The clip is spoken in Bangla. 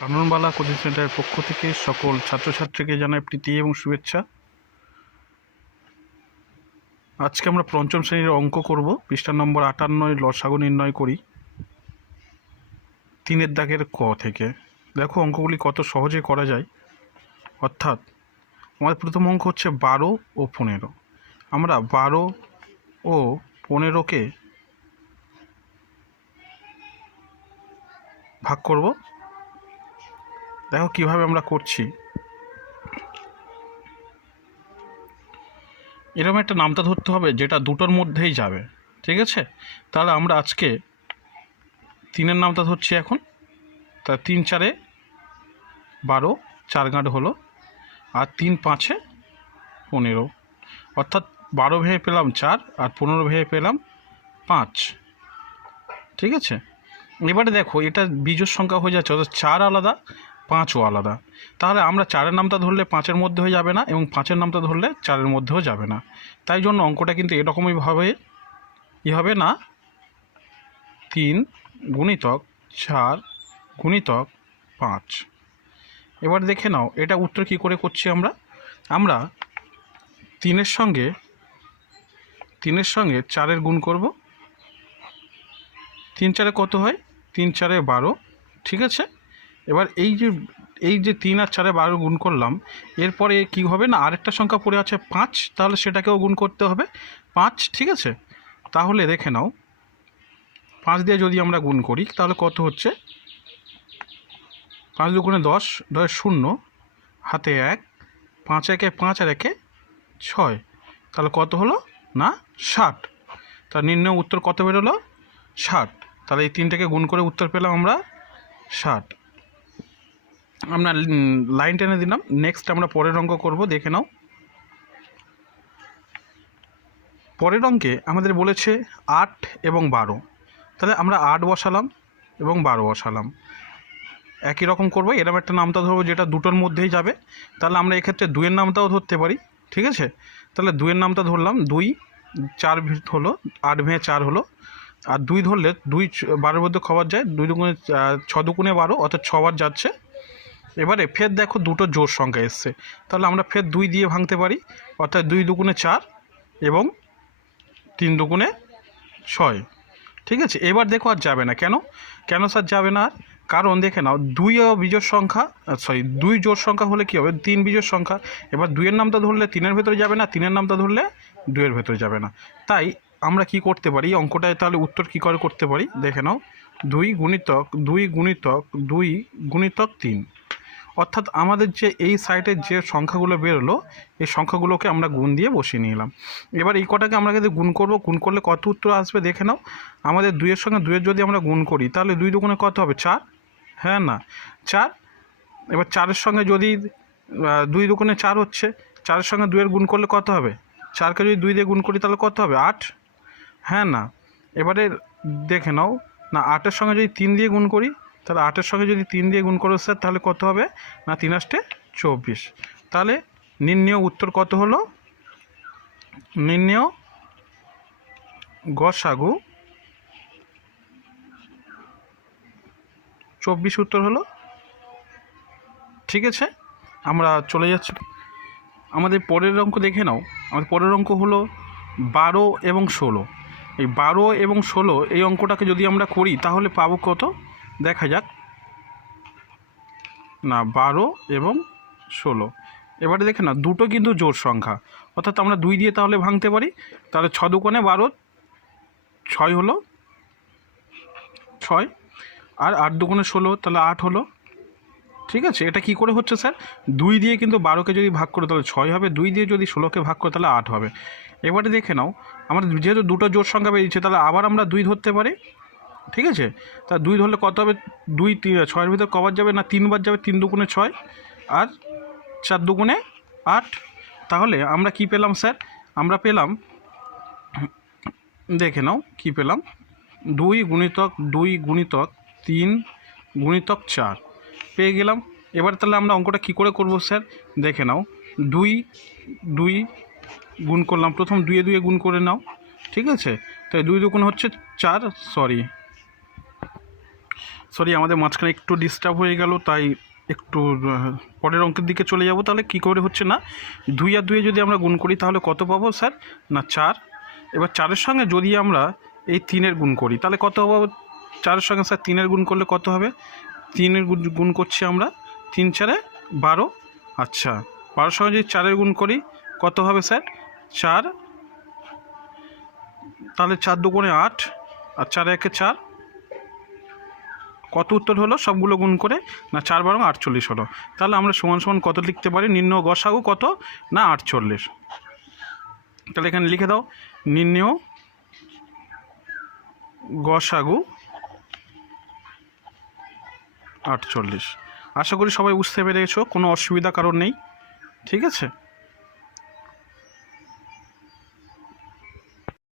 কাননবালা কোচিং সেন্টারের পক্ষ থেকে সকল ছাত্রছাত্রীকে জানাই প্রীতি এবং শুভেচ্ছা। আজকে আমরা পঞ্চম শ্রেণীর অঙ্ক করব। পৃষ্ঠা নম্বর 58 লসাগু নির্ণয় করি 3 দাগের ক থেকে। দেখো অঙ্কগুলি কত সহজে করা যায়। অর্থাৎ আমাদের প্রথম অঙ্ক হচ্ছে 12 ও 15। আমরা 12 ও 15কে ভাগ করব। দেখো কিভাবে আমরা করছি। এরকম একটা নামতা ধরতে হবে যেটা দুটোর মধ্যেই যাবে, ঠিক আছে? তাহলে আমরা আজকে 3-এর নামতা ধরছি এখন। তা 3 4 12, 4 গাঁট হলো, আর 3 5 15। অর্থাৎ 12 ভেঙে পেলাম 4 আর 15 ভেঙে পেলাম 5, ঠিক আছে? এবারে দেখো এটা বিজোড় সংখ্যা হয়ে যাচ্ছে, অর্থাৎ 4 আলাদা 5ও আলাদা। তাহলে আমরা 4-এর নামতা ধরলে 5-এর মধ্যে হয়ে যাবে না, এবং 5-এর নামতা ধরলে 4-এর মধ্যেও যাবে না। তাই জন্য অঙ্কটা কিন্তু এরকমইভাবে হবে না, 3 গুণিতক 4 গুণিতক 5। এবার দেখে নাও এটা উত্তর কি করে করছি আমরা। 3-এর সঙ্গে 4-এর গুণ করব। 3 4 কত হয়? 3 4 12, ঠিক আছে? এবার এই যে 3 আর 4 12 গুণ করলাম, এরপরে কি হবে না, আরেকটা সংখ্যা পড়ে আছে 5, তাহলে সেটাকেও গুণ করতে হবে 5, ঠিক আছে? তাহলে দেখে নাও 5 দিয়ে যদি আমরা গুণ করি তাহলে কত হচ্ছে? 5 দুগুণে 10, 10 0, হাতে 1, 5 1 5 আর 1 6, তাহলে কত হলো না 60। তার নির্ণয় উত্তর কত বেরোলো? 60। তাহলে এই 3টাকে গুণ করে উত্তর পেলাম আমরা 60। আমরা লাইন টেনে দিলাম। নেক্সট আমরা পরের অঙ্ক করব, দেখে নাও। পরের অঙ্কে আমাদের বলেছে 8 এবং 12। তাহলে আমরা 8 বসালাম এবং 12 বসালাম। একই রকম করবো, এরকম একটা নামতা ধরবো যেটা দুটোর মধ্যেই যাবে। তাহলে আমরা এক্ষেত্রে 2-এর নামতাও ধরতে পারি, ঠিক আছে? তাহলে 2-এর নামতা ধরলাম, 2 4 হলো, 8 ভেঙে 4 হলো। আর 2 ধরলে 2 12-এর মধ্যে খবর যায়, 2 দুগুণে 6 দুগুণে 12, অর্থাৎ 6 বার যাচ্ছে। এবারে ফের দেখো দুটো জোড় সংখ্যা এসছে, তাহলে আমরা ফের 2 দিয়ে ভাঙতে পারি, অর্থাৎ 2 দুগুণে 4 এবং 3 দুগুণে 6, ঠিক আছে? এবার দেখো আর যাবে না। কেন স্যার যাবে না? কারণ দেখে নাও 2 বিজোড় সংখ্যা, 2 জোড় সংখ্যা হলে কী হবে? 3 বিজোড় সংখ্যা। এবার 2-এর নামটা ধরলে 3-এর ভেতরে যাবে না, 3-এর নামটা ধরলে 2-এর ভেতরে যাবে না। তাই আমরা কি করতে পারি অঙ্কটায়, তাহলে উত্তর কী করে করতে পারি দেখে নাও। 2 গুণিতক 2 গুণিতক 2 গুণিতক 3। অর্থাৎ আমাদের যে এই সাইডের যে সংখ্যাগুলো বেরোলো, এই সংখ্যাগুলোকে আমরা গুণ দিয়ে বসিয়ে নিলাম। এবার এই কটাকে আমরা যদি গুণ করব, গুণ করলে কত উত্তর আসবে দেখে নাও। আমাদের 2-এর সঙ্গে 2-এর যদি আমরা গুণ করি তাহলে 2 দুগুণে কত হবে? 4, হ্যাঁ না 4। এবার 4-এর সঙ্গে যদি 2 দুগুণে 4 হচ্ছে, 4-এর সঙ্গে 2-এর গুণ করলে কত হবে? 4কে যদি 2 দিয়ে গুণ করি তাহলে কত হবে? 8, হ্যাঁ না? এবারে দেখে নাও না, 8-এর সঙ্গে যদি 3 দিয়ে গুণ করি, তাহলে 8-এর সঙ্গে যদি 3 দিয়ে গুণ করো স্যার, তাহলে কত হবে না 3 8 24। তাহলে নির্ণেয় উত্তর কত হলো? নির্ণেয় গসাগু 24 উত্তর হলো, ঠিক আছে? আমরা চলে যাচ্ছি আমাদের পরের অঙ্ক, দেখে নাও। আমাদের পরের অঙ্ক হলো 12 এবং 16। এই 12 এবং 16 এই অঙ্কটাকে যদি আমরা করি তাহলে পাবো কত দেখা যাক না। 12 এবং 16, এবারে দেখে না দুটো কিন্তু জোড় সংখ্যা, অর্থাৎ আমরা 2 দিয়ে তাহলে ভাঙতে পারি। তাহলে 6 দুগুণে 12, 6 হলো 6, আর 8 দুগুণে 16, তাহলে 8 হলো, ঠিক আছে? এটা কি করে হচ্ছে স্যার? 2 দিয়ে কিন্তু 12কে যদি ভাগ করে তাহলে 6 হবে, 2 দিয়ে যদি 16কে ভাগ করে তাহলে 8 হবে। এবারে দেখে নাও আমাদের যেহেতু দুটো জোড় সংখ্যা বেরিয়েছে, তাহলে আবার আমরা 2 ধরতে পারি, ঠিক আছে? তা 2 ধরলে কত হবে? 2 6-এর ভিতর কবার যাবে না 3 বার যাবে, 3 দুগুণে 6 আর 4 দুগুণে 8। তাহলে আমরা কি পেলাম স্যার? আমরা পেলাম, দেখে নাও কি পেলাম, 2 গুণিতক 2 গুণিতক 3 গুণিতক 4 পেয়ে গেলাম। এবার তাহলে আমরা অঙ্কটা কি করে করব স্যার দেখে নাও। 2 গুণ করলাম, প্রথম 2 2 গুণ করে নাও, ঠিক আছে? তাই 2 দুগুণ হচ্ছে 4, সরি, আমাদের মাঝখানে একটু ডিস্টার্ব হয়ে গেল, তাই একটু পরের অঙ্কের দিকে চলে যাব। তাহলে কী করে হচ্ছে না, 2 আর 2 যদি আমরা গুণ করি তাহলে কত পাবো স্যার, না 4। এবার 4-এর সঙ্গে যদি আমরা এই 3-এর গুণ করি তাহলে কত হবে, 4-এর সঙ্গে স্যার 3-এর গুণ করলে কত হবে, 3-এর গুণ করছি আমরা, 3 4 12। আচ্ছা, 12-এর সঙ্গে যদি 4-এর গুণ করি কত হবে স্যার, 4, তাহলে 4 2 8, আর 4 1 4। কত উত্তর হলো সবগুলো গুণ করে, না 4 12 48 হলো। তাহলে আমরা সমান সমান কত লিখতে পারি, নির্ণয় গসাগু কত, না 48। তাহলে এখানে লিখে দাও, নির্ণয় গসাগু 48। আশা করি সবাই বুঝতে পেরেছো, কোনো অসুবিধা কারণ নেই, ঠিক আছে।